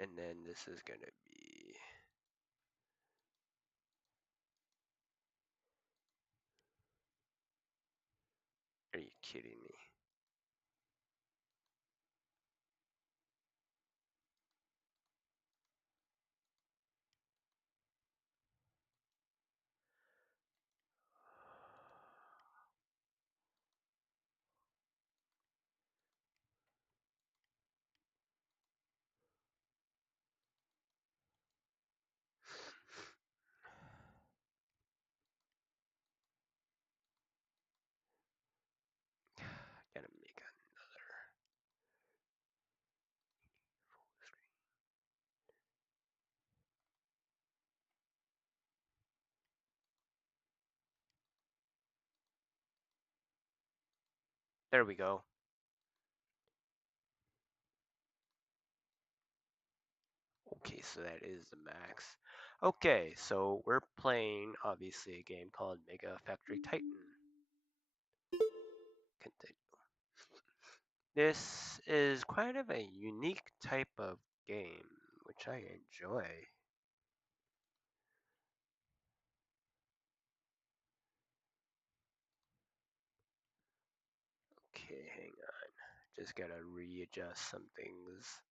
And then this is gonna be... Are you kidding me? Gotta make another full screen. There we go. Okay, so that is the max. Okay, so we're playing obviously a game called Mega Factory Titan. Continue. This is quite of a unique type of game, which I enjoy. Okay, hang on. Just gotta readjust some things.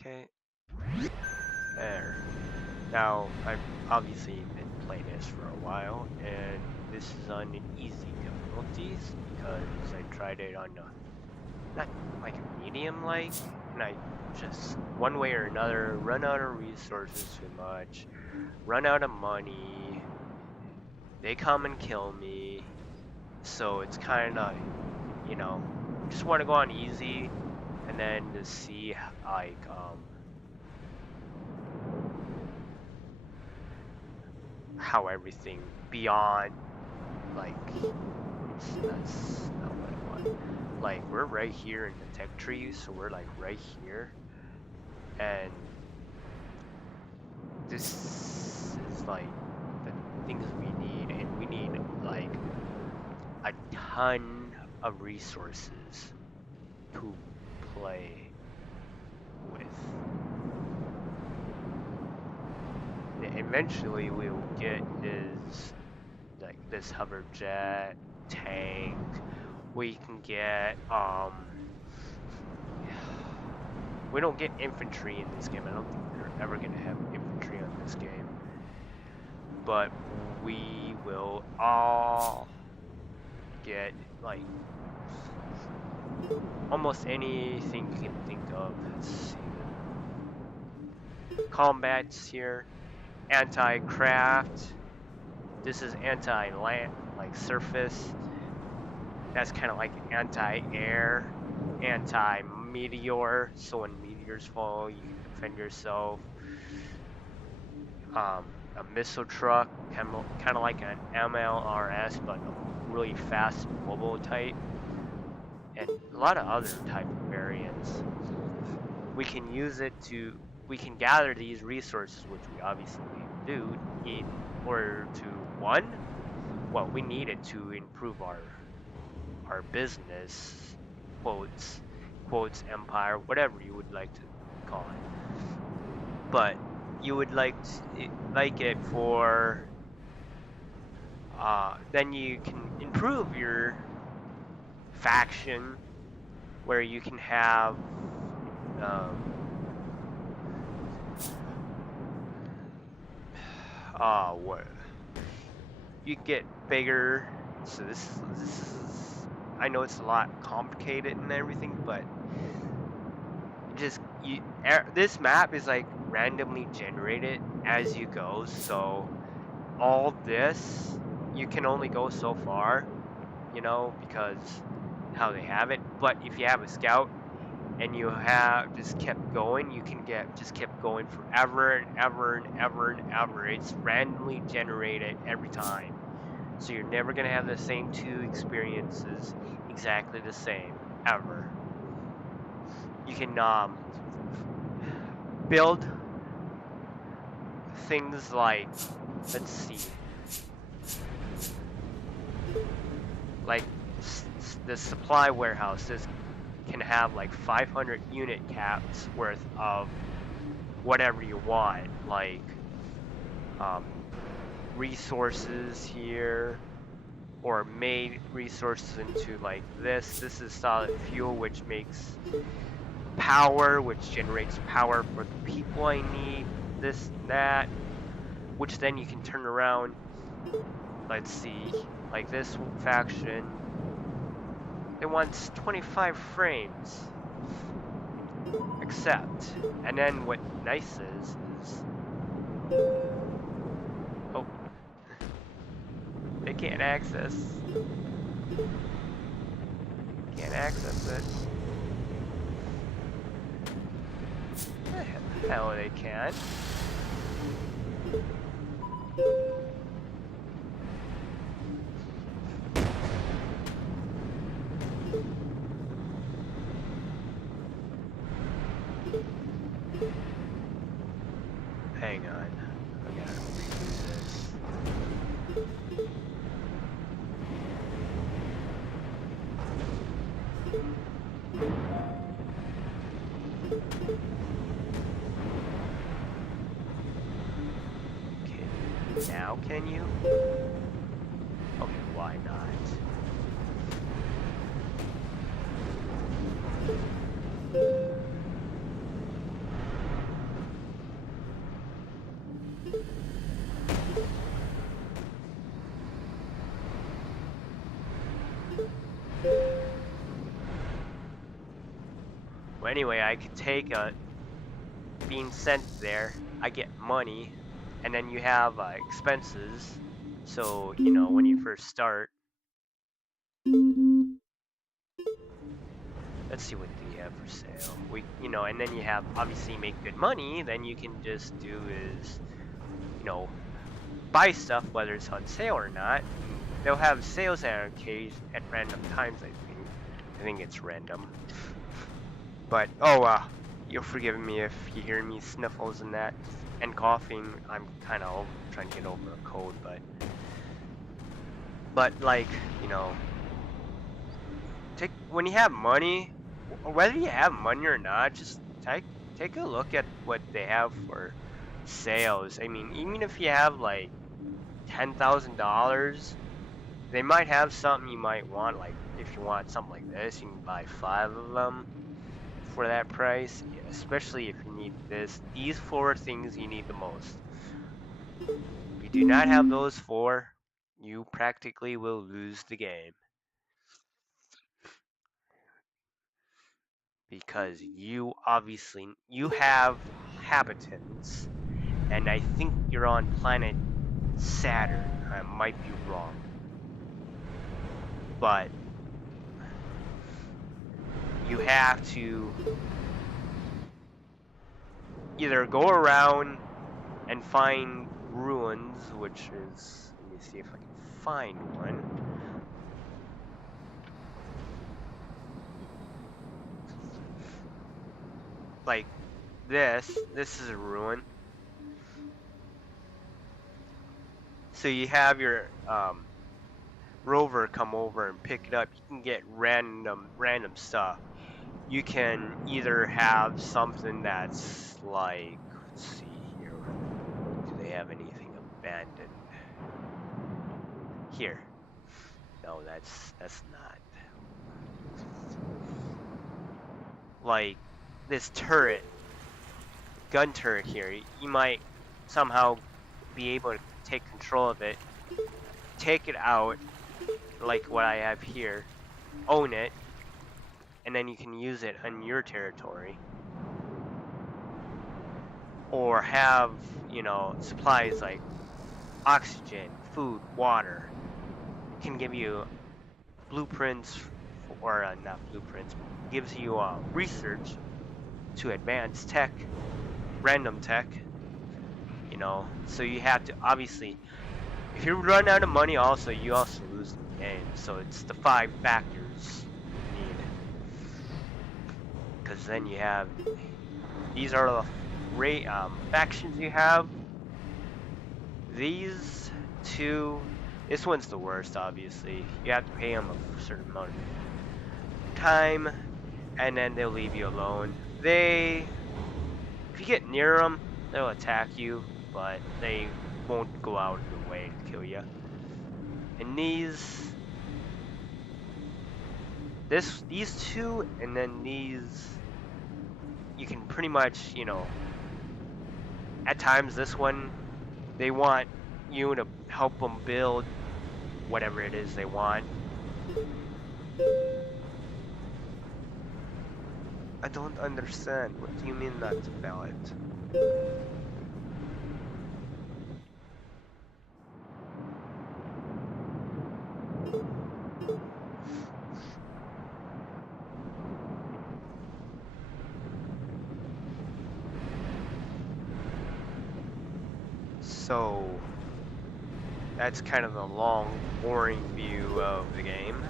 Okay, there. Now, I've obviously been playing this for a while, and this is on easy difficulties because I tried it on not like a medium like, and I just one way or another run out of resources too much, run out of money, they come and kill me, so it's kind of, you know, just want to go on easy, and then to see like how everything beyond like that's not what I want. Like we're right here in the tech tree, so we're like right here, and this is like the things we need, and we need like a ton of resources to play with. Eventually, we'll get this like this hover jet tank. We can get we don't get infantry in this game. I don't think they're ever gonna have infantry on this game. But we will all get like almost anything you can think of. Let's see. Combats here. Anti-craft. This is anti-land, like surface. That's kind of like anti-air, anti-meteor. So when meteors fall, you can defend yourself. A missile truck, kind of like an MLRS, but a really fast mobile type, and a lot of other type of variants. We can use it to, we can gather these resources, which we obviously do, in order to, one, well, we need it to improve our business, quotes empire, whatever you would like to call it. But you would like it for then you can improve your faction, where you can have what you get bigger. So this is, I know it's a lot complicated and everything, but this map is like randomly generated as you go. So all this, you can only go so far, you know, because how they have it. But if you have a scout and you have just kept going, you can just kept going forever and ever and ever and ever. It's randomly generated every time, so you're never gonna have the same two experiences exactly the same ever. You can build things like, let's see, like the supply warehouse. This can have like 500 unit caps worth of whatever you want, like resources here, or made resources into like this. This is solid fuel, which makes power, which generates power for the people I need. This and that, which then you can turn around. Let's see, like this faction, it wants 25 frames. Accept. And then what nice is oh, they can't access it. The hell they can. Hang on, I gotta redo this. Okay, now can you? Okay, why not? Well, anyway, I could take being sent there. I get money, and then you have expenses. So you know when you first start. Let's see what do you have for sale. And then you have obviously make good money. Then you can just do is, buy stuff whether it's on sale or not. They'll have sales at random times. I think it's random. But you'll forgive me if you hear me sniffles and that and coughing. I'm kind of trying to get over a cold, but like when you have money, whether you have money or not, just take a look at what they have for sales. I mean, even if you have like $10,000, they might have something you might want. Like if you want something like this, you can buy 5 of them for that price. Especially if you need these 4 things you need the most. If you do not have those 4, you practically will lose the game. Because you have habitants, and I think you're on planet Saturn. I might be wrong, but you have to either go around and find ruins, which is, let me see if I can find one. Like this is a ruin. So you have your rover come over and pick it up. You can get random stuff. You can either have something that's like, let's see here, do they have anything abandoned here? No, that's not. Like this gun turret here, you might somehow be able to take control of it, take it out, like what I have here, own it, and then you can use it on your territory. Or have, supplies like oxygen, food, water. It can give you blueprints, or not blueprints, gives you research to advanced tech, random tech, so you have to, obviously, if you run out of money also, you also lose the game. So it's the 5 factors you need. Because then you have, these are the factions you have. These 2, This one's the worst, obviously. You have to pay them a certain amount of time, and then they'll leave you alone. If you get near them, they'll attack you, but they won't go out of their way to kill you. And these two, and then these, you can pretty much, at times this one, they want you to help them build whatever it is they want. I don't understand. What do you mean that's valid? So that's kind of the long, boring view of the game.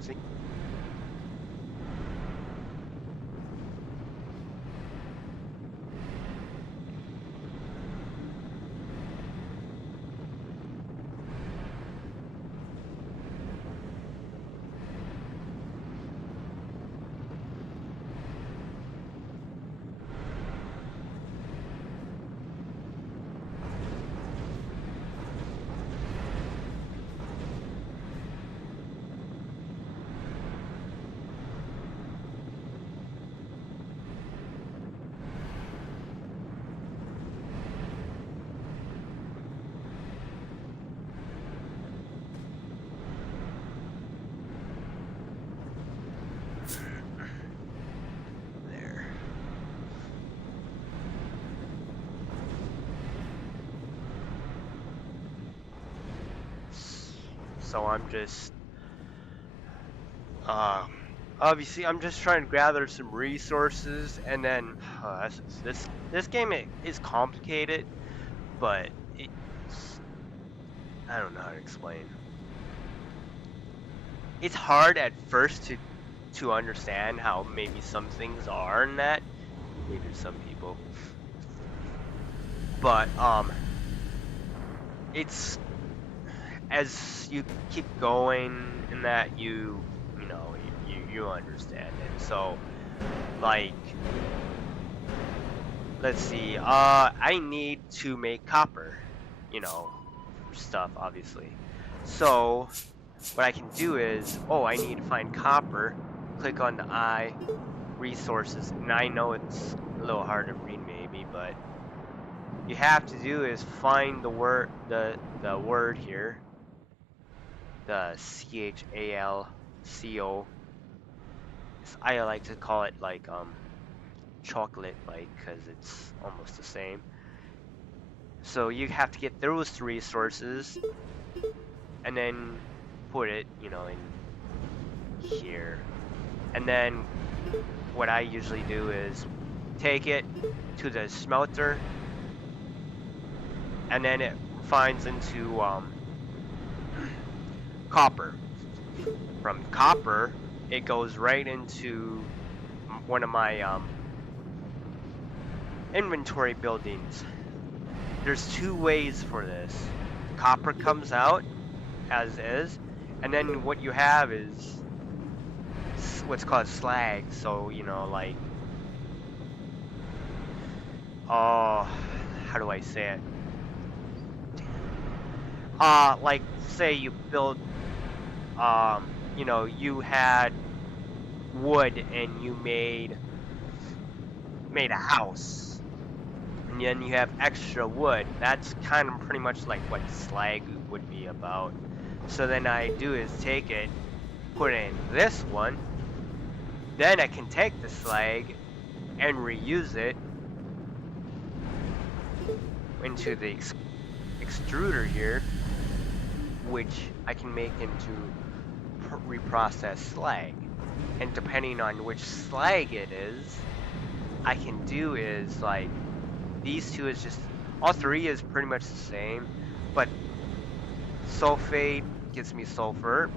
See? There. So I'm just obviously I'm just trying to gather some resources, and then this game is complicated, but I don't know how to explain. It's hard at first to understand how maybe some things are in that, maybe to some people, but it's as you keep going in that you understand it. So like, let's see, I need to make copper, stuff obviously. So what I can do is, I need to find copper, click on the I, resources, and I know it's a little hard to read maybe, but you have to do is find the word here, the CHALCO. I like to call it like chocolate, like, because it's almost the same. So you have to get those resources and then put it, in here. And then what I usually do is take it to the smelter, and then it finds into copper. From copper, it goes right into one of my inventory buildings. There's two ways for this. Copper comes out as is, and then what you have is what's called slag. So like, how do I say it? Like, say you build, you had wood and you made a house, and then you have extra wood. That's kind of pretty much like what slag would be about. So then I do is take it, put it in this one, then I can take the slag and reuse it into the extruder here, which I can make into reprocess slag. And depending on which slag it is, I can do is like these two is just all three is pretty much the same, but sulfate gets me sulfur,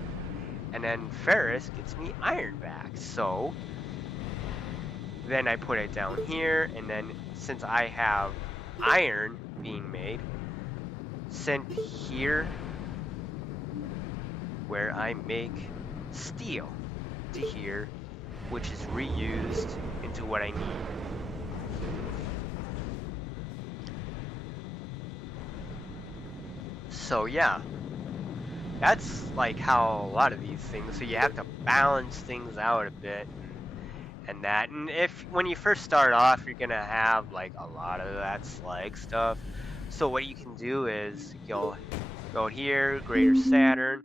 and then ferrous gets me iron back. So then I put it down here, and then since I have iron being made, sent here where I make steel to here, which is reused into what I need. So yeah, that's like how a lot of these things, so you have to balance things out a bit and that. And if when you first start off, you're gonna have like a lot of that slag stuff. So what you can do is you'll go here, Greater Saturn,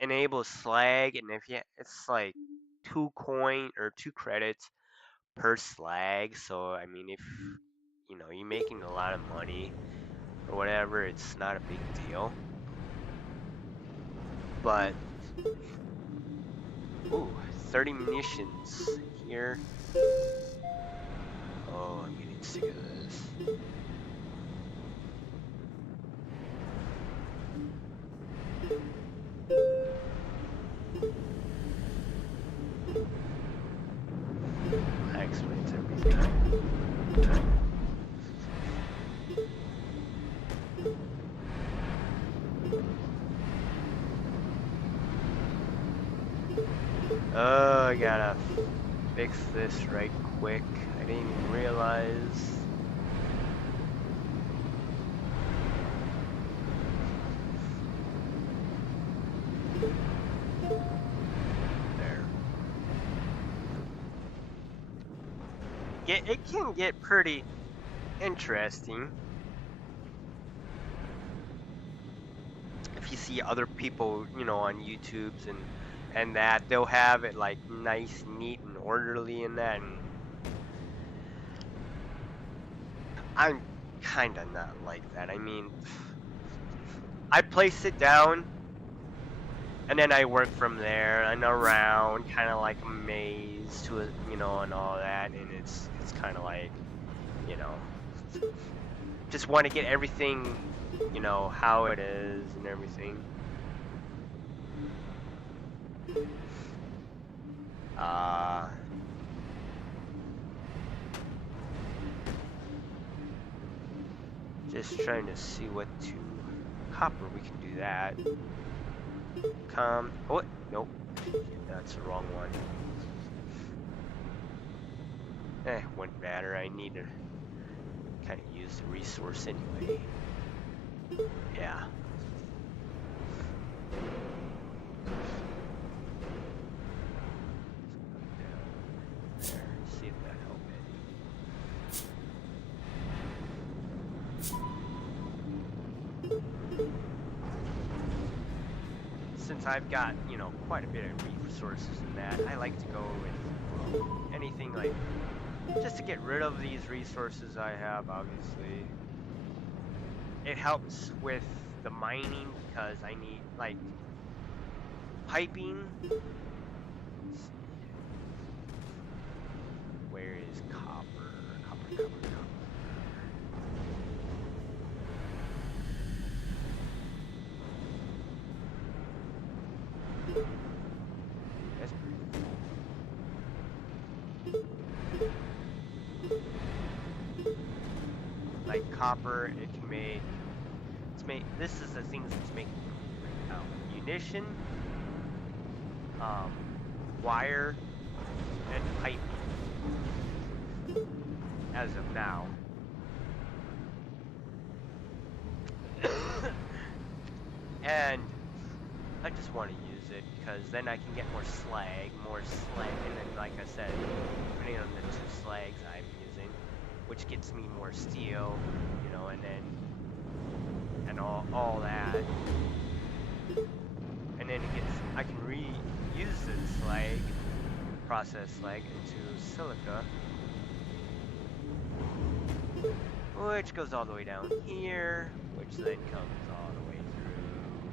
enable slag, and if you, it's like 2 coin or 2 credits per slag. So I mean, if you know you're making a lot of money or whatever, it's not a big deal. But ooh, 30 munitions here. Oh, I'm getting sick of this. That explains everything. Oh, I gotta fix this right quick. I didn't even realize. There. It can get pretty interesting if you see other people, you know, on YouTube's and that they'll have it like nice, neat, and orderly in that. And I'm kind of not like that. I mean, I place it down, and then I work from there and around, kind of like a maze to a, you know, and all that. And it's kind of like, you know, just want to get everything, you know, how it is and everything. Just trying to see what to copper. We can do that. Oh, nope, that's the wrong one. Wouldn't matter. I need to kind of use the resource anyway. Yeah. See if that helped any. Since I've got, you know, quite a bit of resources in that, I like to go with anything like just to get rid of these resources I have. Obviously, it helps with the mining because I need like piping. Where is copper? Copper. That's pretty cool. Like copper, it can make. This is the things that's making munition, wire, and pipe. As of now. And I just want to use it because then I can get more slag, and then like I said, depending on the 2 slags I'm using, which gets me more steel, you know, and then and all that, and then I can reuse the slag, process slag into silica, which goes all the way down here, which then comes all the way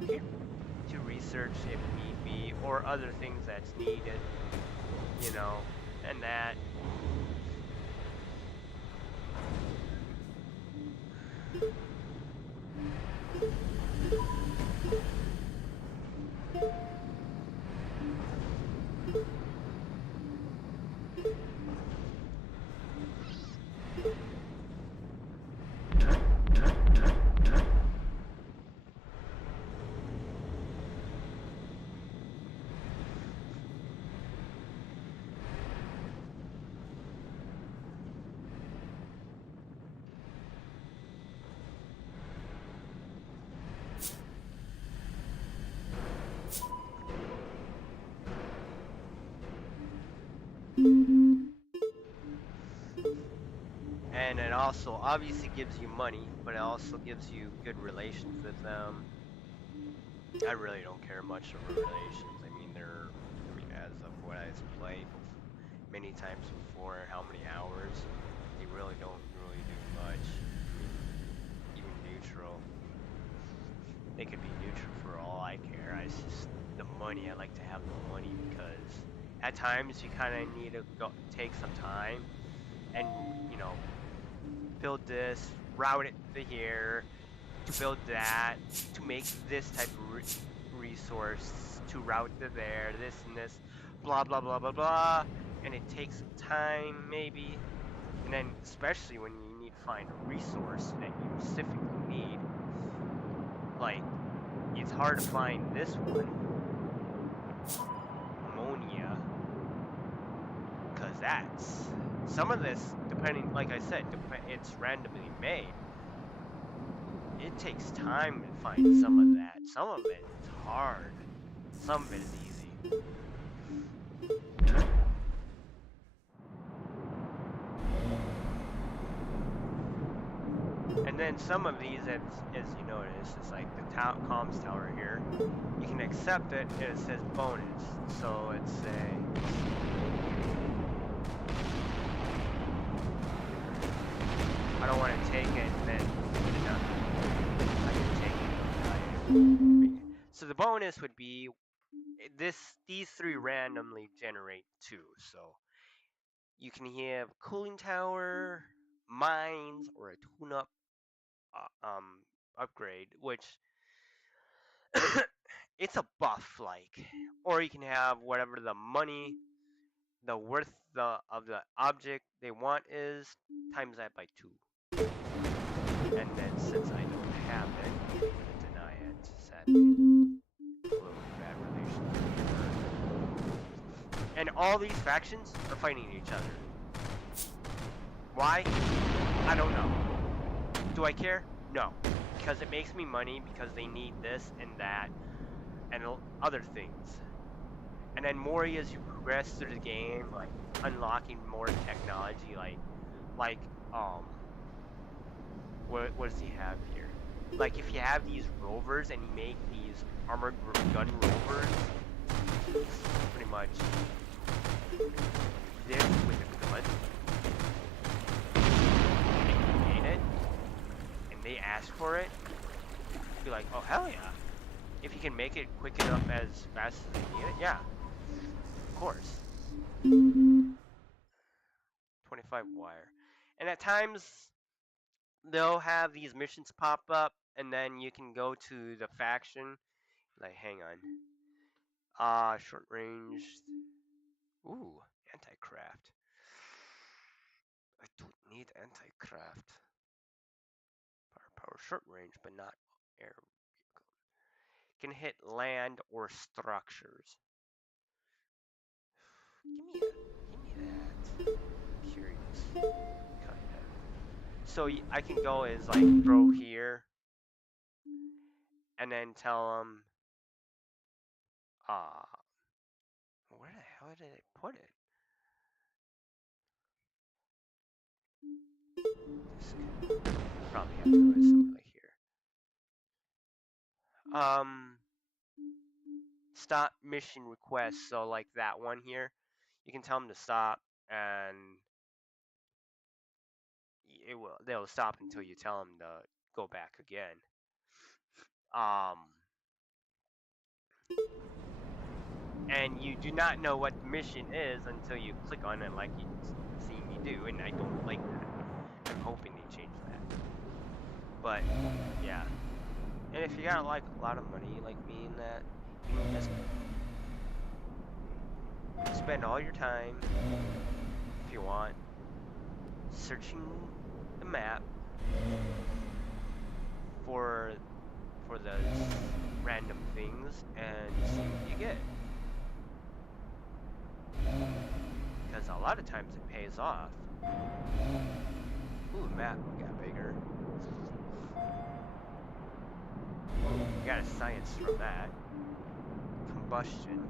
through here research if need be, or other things that's needed, you know, and that. And it also obviously gives you money, but it also gives you good relations with them. I really don't care much over relations. As of what I've played many times before, how many hours, they really don't really do much. Even neutral, they could be neutral for all I care. It's just the money. I like to have the money because at times you kind of need to take some time and build this, route it to here, to build that, to make this type of resource, to route to there, this and this, blah blah blah blah blah, and it takes some time maybe, and then especially when you need to find a resource that you specifically need, like it's hard to find this one, ammonia, because that's some of this depending, like I said, it's randomly made. It takes time to find some of that. Some of it is hard. Some of it is easy. And then some of these, as you notice, it's like the comms tower here. You can accept it, and it says bonus. So let's say I don't want to take it, and then I can take it. So the bonus would be these three randomly generate two. So you can have cooling tower, mines, or a tune-up upgrade, which it's a buff like, or you can have whatever the money, the worth of the object they want is, times that by 2. And then since I don't have it, I'm gonna deny it. Sadly, a little bad relationship. And all these factions are fighting each other. Why? I don't know. Do I care? No. Because it makes me money, because they need this and that and other things. And then more as you progress through the game, like unlocking more technology, like what does he have here? Like if you have these rovers and you make these armored gun rovers, pretty much this with a gun, and you made it, and they ask for it, be like, oh hell yeah! If you can make it quick enough as fast as they need it, yeah, of course. 25 wire. And at times they'll have these missions pop up, and then you can go to the faction. Like, hang on. Short range. Ooh, anti-craft. I don't need anti-craft. Power short range, but not air vehicle. Can hit land or structures. Give me that. I'm curious. Kinda. So I can go as like throw here, and then tell them, where the hell did I put it? This could probably have to go to something like here. Stop mission request. So like that one here, you can tell them to stop, and they'll stop until you tell them to go back again. Um, And you do not know what the mission is until you click on it like you see me do, and I don't like that. I'm hoping they change that. But yeah. And if you got like a lot of money like me in that, you can just spend all your time, if you want, searching the map for those random things and see what you get. Because a lot of times it pays off. Ooh, the map got bigger. We got a science from that. Combustion.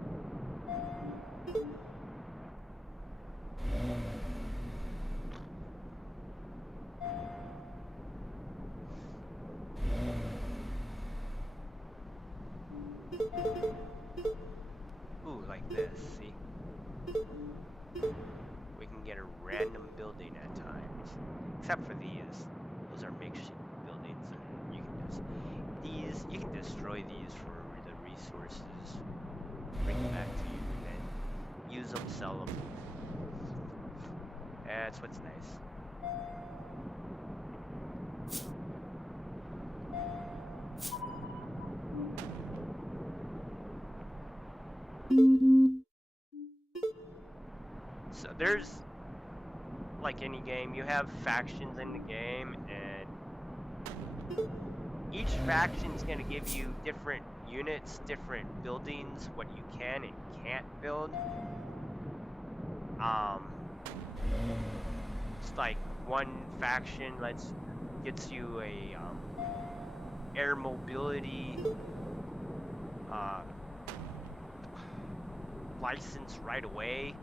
Ooh, like this, see? We can get a random building at times. Except for these. Those are makeshift buildings, and you can destroy these for the resources, bring them back to you, and then use them, sell them. That's what's nice. So there's, like any game, you have factions in the game, and each faction's going to give you different units, different buildings, what you can and can't build. It's like one faction gets you a air mobility license right away,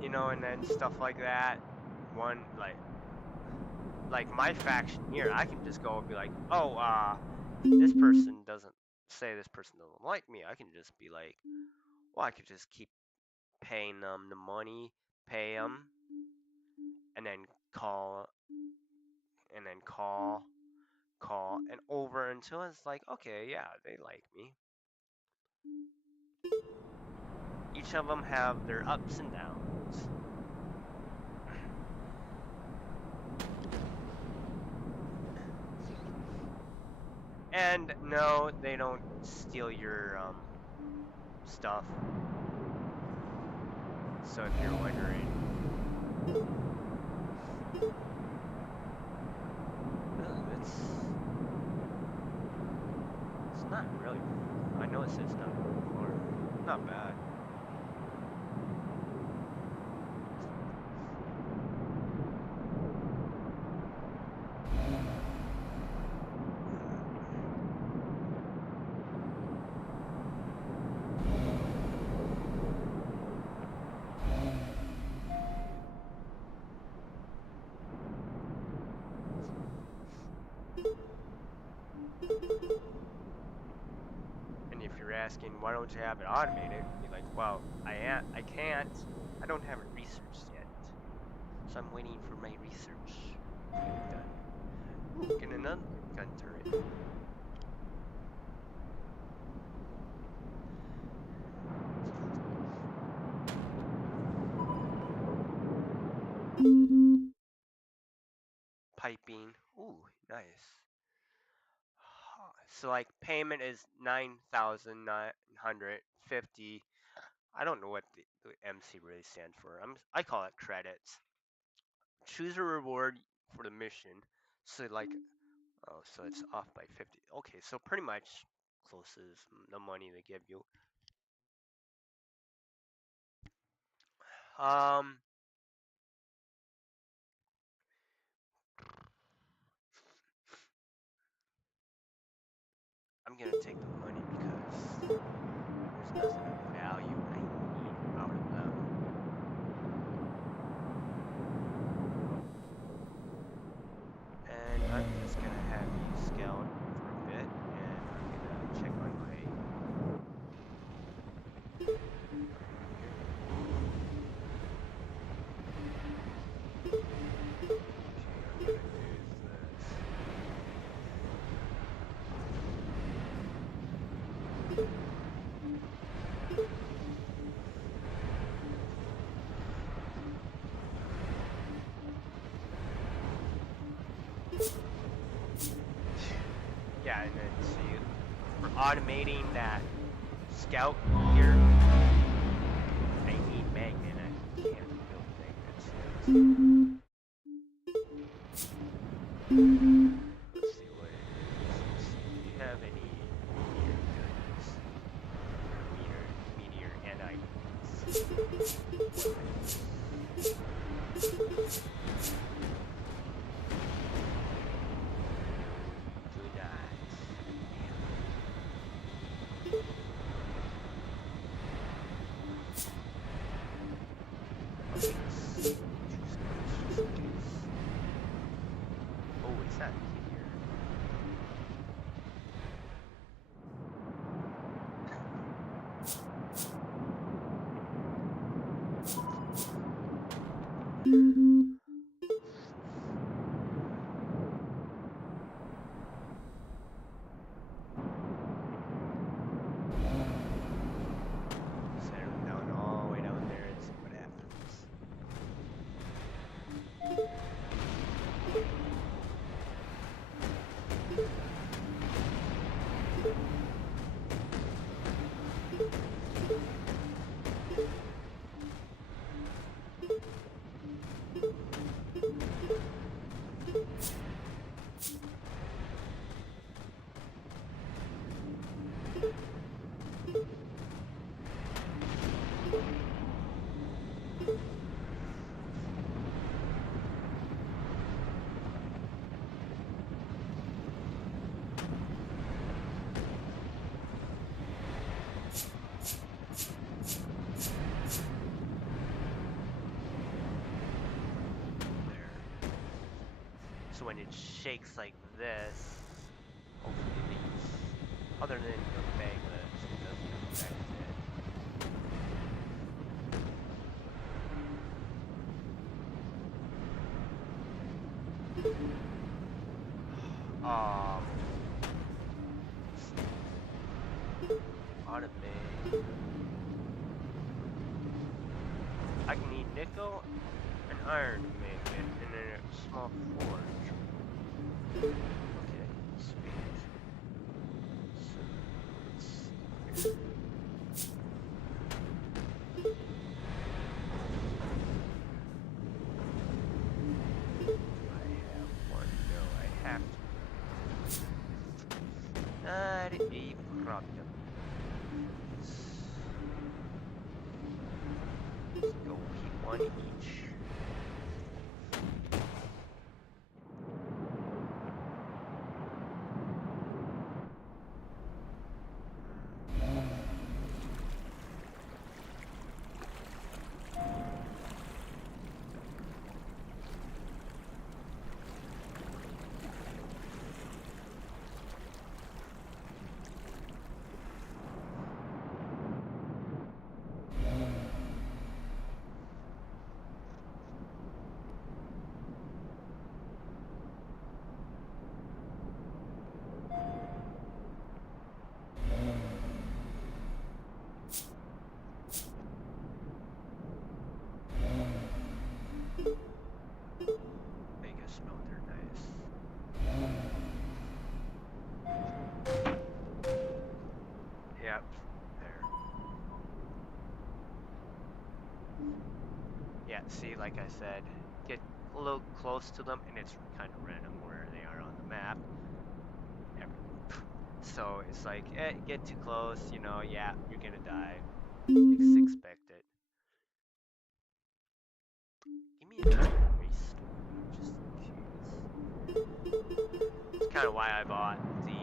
you know, and then stuff like that. One like my faction here, I can just go and be like, oh, this person doesn't like me. I can just be like, well, I could just keep paying them the money, pay them, and then call, and over until it's like, okay, yeah, they like me. Each of them have their ups and downs. And no, they don't steal your stuff. So if you're wondering, it's not really. I know it says not really far. Not bad. And if you're asking why don't you have it automated, be like, well, I can't. I don't have it researched yet. So I'm waiting for my research to get done. Ooh, get another gun turret. Piping. Ooh, nice. So like payment is 9,950. I don't know what the MC really stands for. I call it credits. Choose a reward for the mission. So like, oh, so it's off by 50. Okay, so pretty much close as the money they give you. Um, I'm gonna take the money because there's nothing of value I need out of them. And I'm just gonna have you scout for a bit, and I'm gonna check on my Yeah, and then so for automating that scout here, I need magnet. I can't build magnets yet. Let's see what it is. Do you have any meteor goods? Meteor and items. Good eyes. Oh, it's not here. Set them down all the way down there and see what happens. So when it shakes like this, hopefully these, other than the magnets, it doesn't affect it. Automate. I can need nickel and iron to make it, and then a small forge. Okay, sweet. So, let's see here. Do I have one? No, I have to. Not a problem. Let's go keep one each. Make a smelter nice. Yep, there. Yeah, see, like I said, get a little close to them, and it's kind of random where they are on the map. So it's like, get too close, you know, yeah, you're gonna die. Expect it. Give me another restore, just in case. It's kind of why I bought the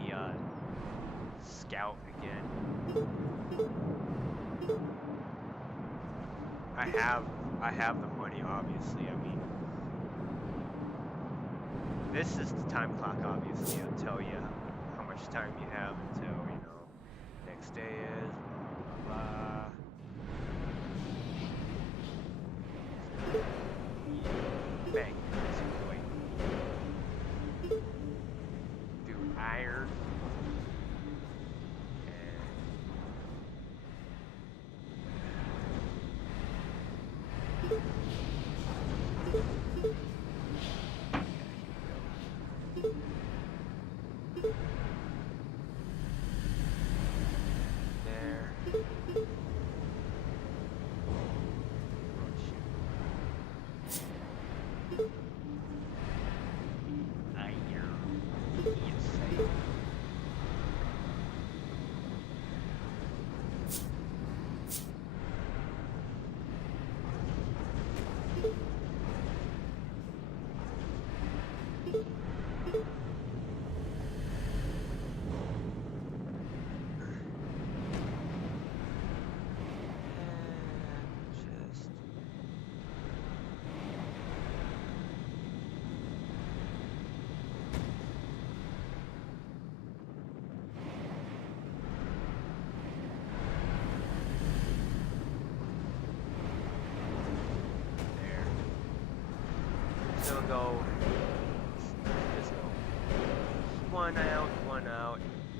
Scout again. I have the money, obviously. I mean, this is the time clock. Obviously, it'll tell you how much time you have until, you know, next day is. Blah blah blah. Bang. Wait. Do iron and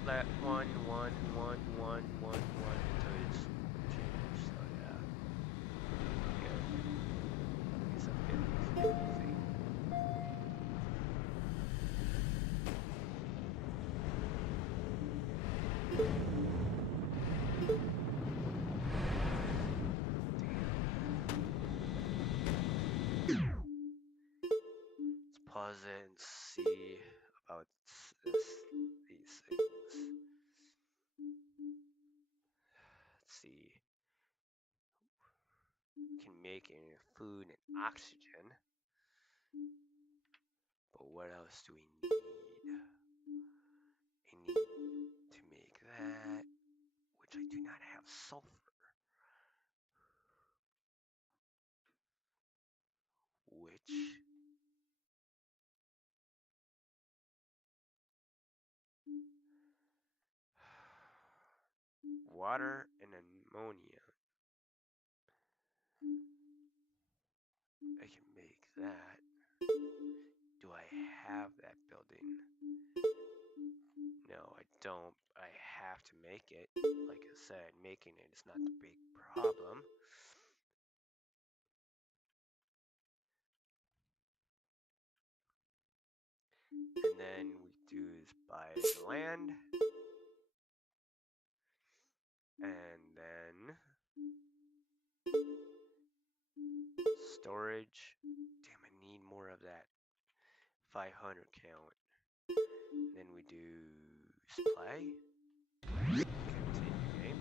let one until it's changed. So yeah, good. It's a 50-50 thing. Let's pause it and see about these things. Let's see. We can make any food and oxygen. But what else do we need? I need to make that, which I do not have sulfur. Which water and ammonia. I can make that. Do I have that building? No, I don't. I have to make it. Like I said, making it is not the big problem. And then we do is buy the land. And then storage. Damn, I need more of that 500 count. Then we do supply. Continue game.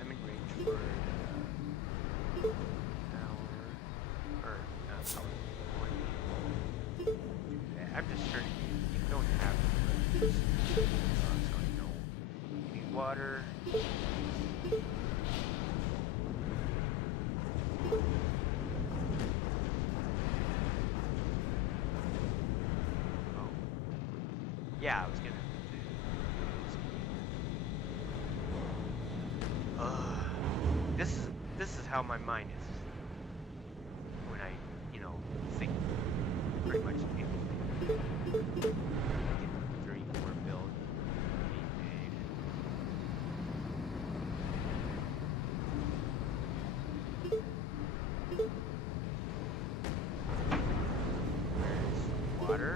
I'm in range for an hour, or I'm just turning you don't have to, but just so I know. You need water. Oh. Yeah, I was gonna this is how my mind is when I, think pretty much anything. Get 3 more build being made. Where's water?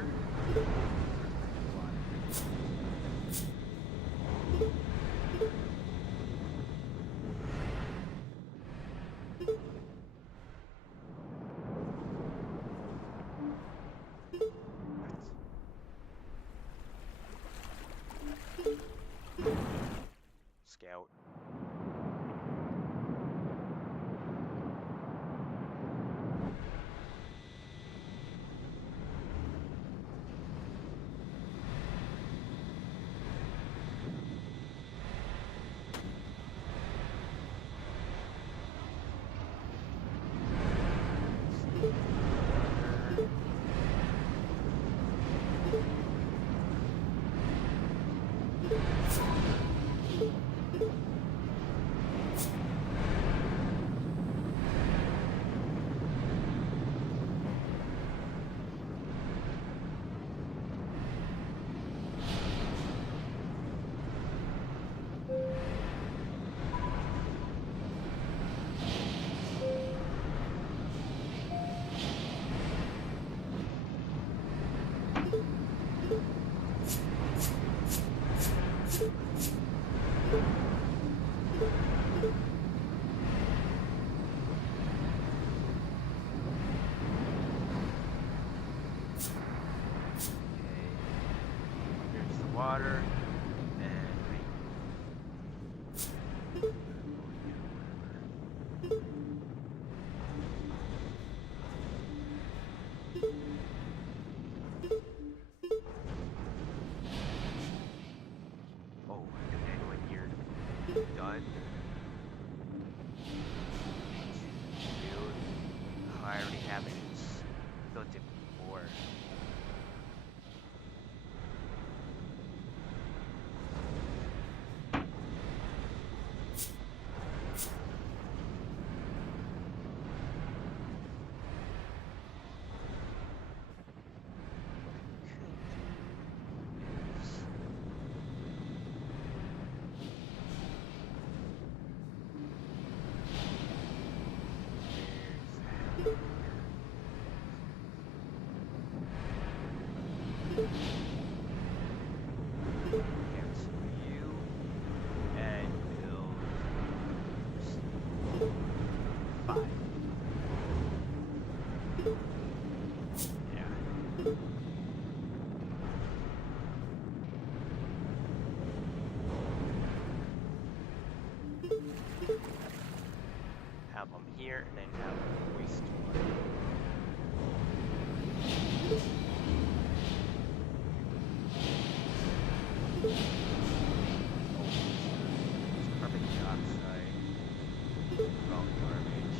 water, and oh, and then when you're done, build. Oh, I already have it. It's built it before. Cancel you and build 5. Yeah. Have them here and then have them waste one. Carbon dioxide. Oh, garbage.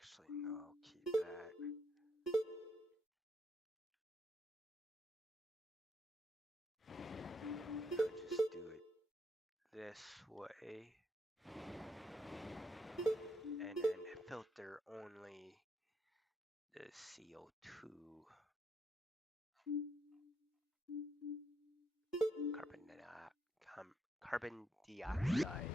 Actually, no, I'll keep that. I'll just do it this way. And then filter only the CO2, carbon dioxide.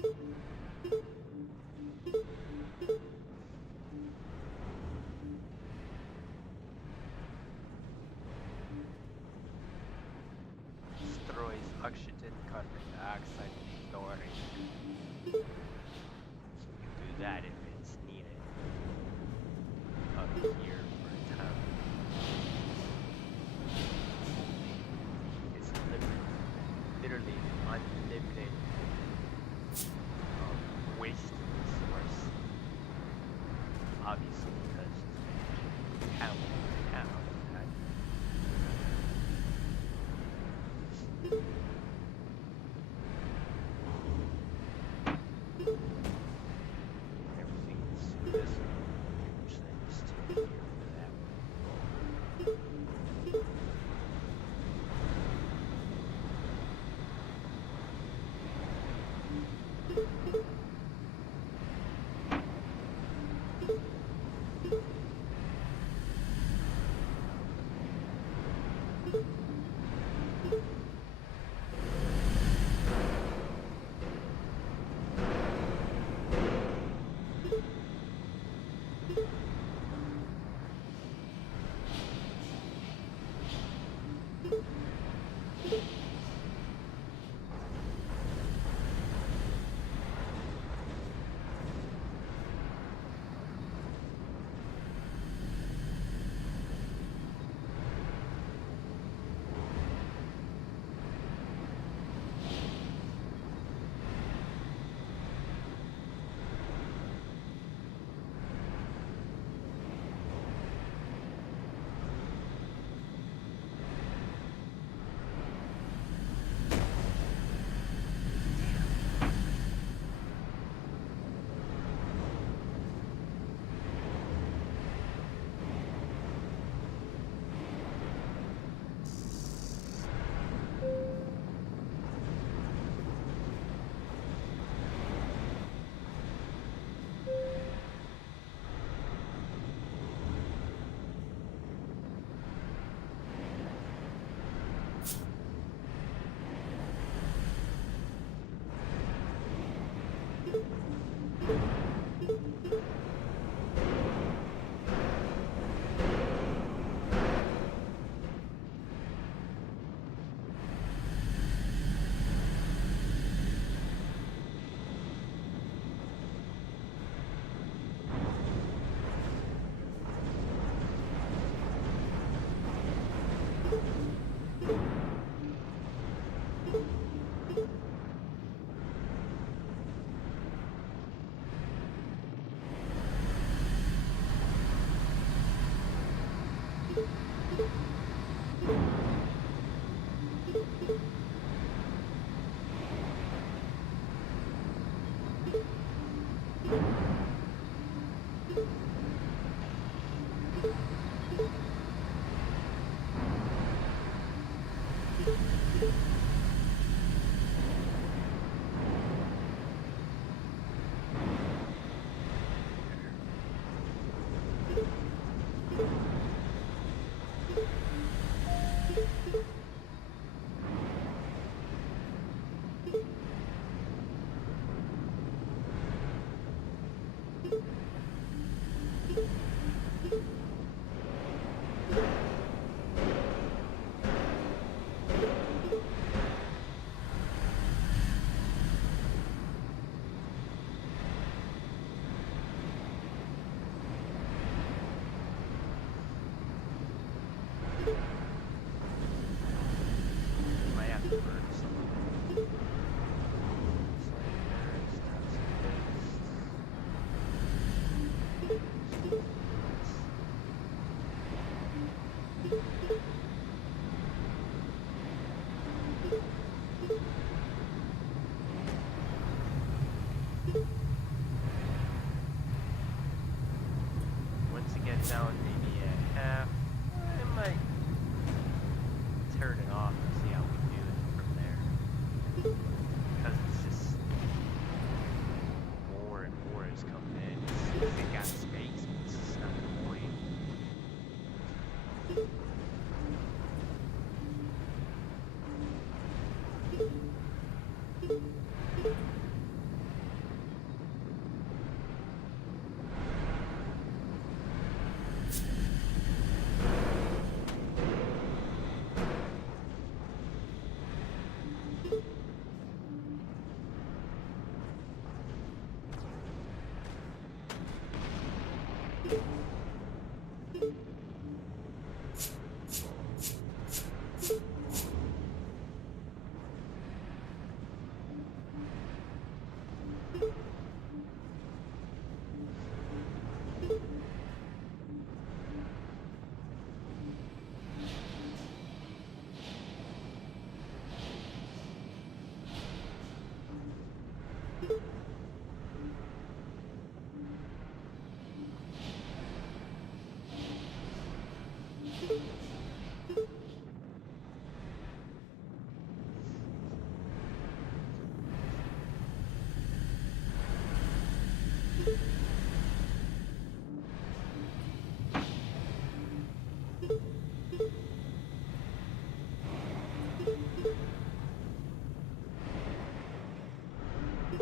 Destroys oxygen, carbon dioxide, chlorine. So we can do that if it's needed. Up here for a time. It's literally unlimited waste resource. Obviously, because how that. Everything is this, which then is to here for that. Some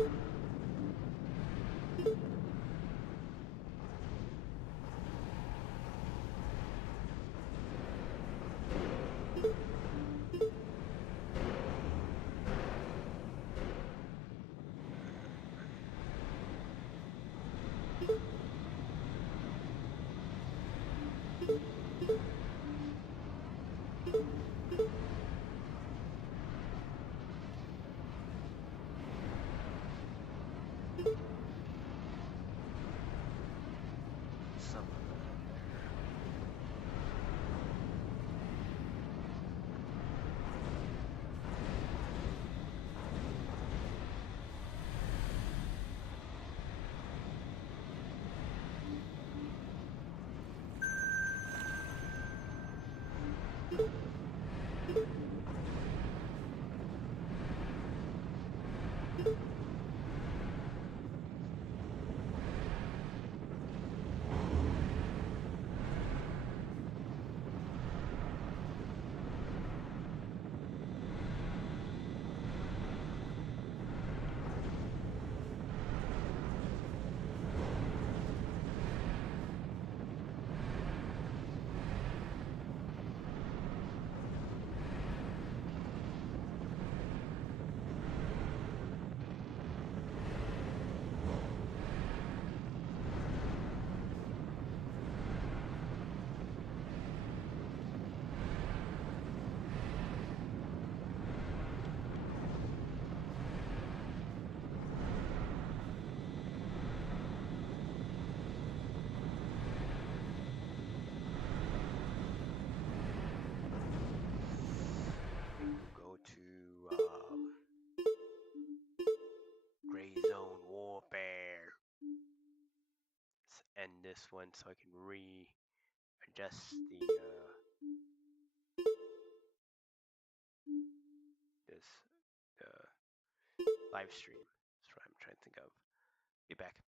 of them I think we'll go to Gray Zone Warfare. Let's end this one so I can readjust the this the live stream. That's what I'm trying to think of. Be back.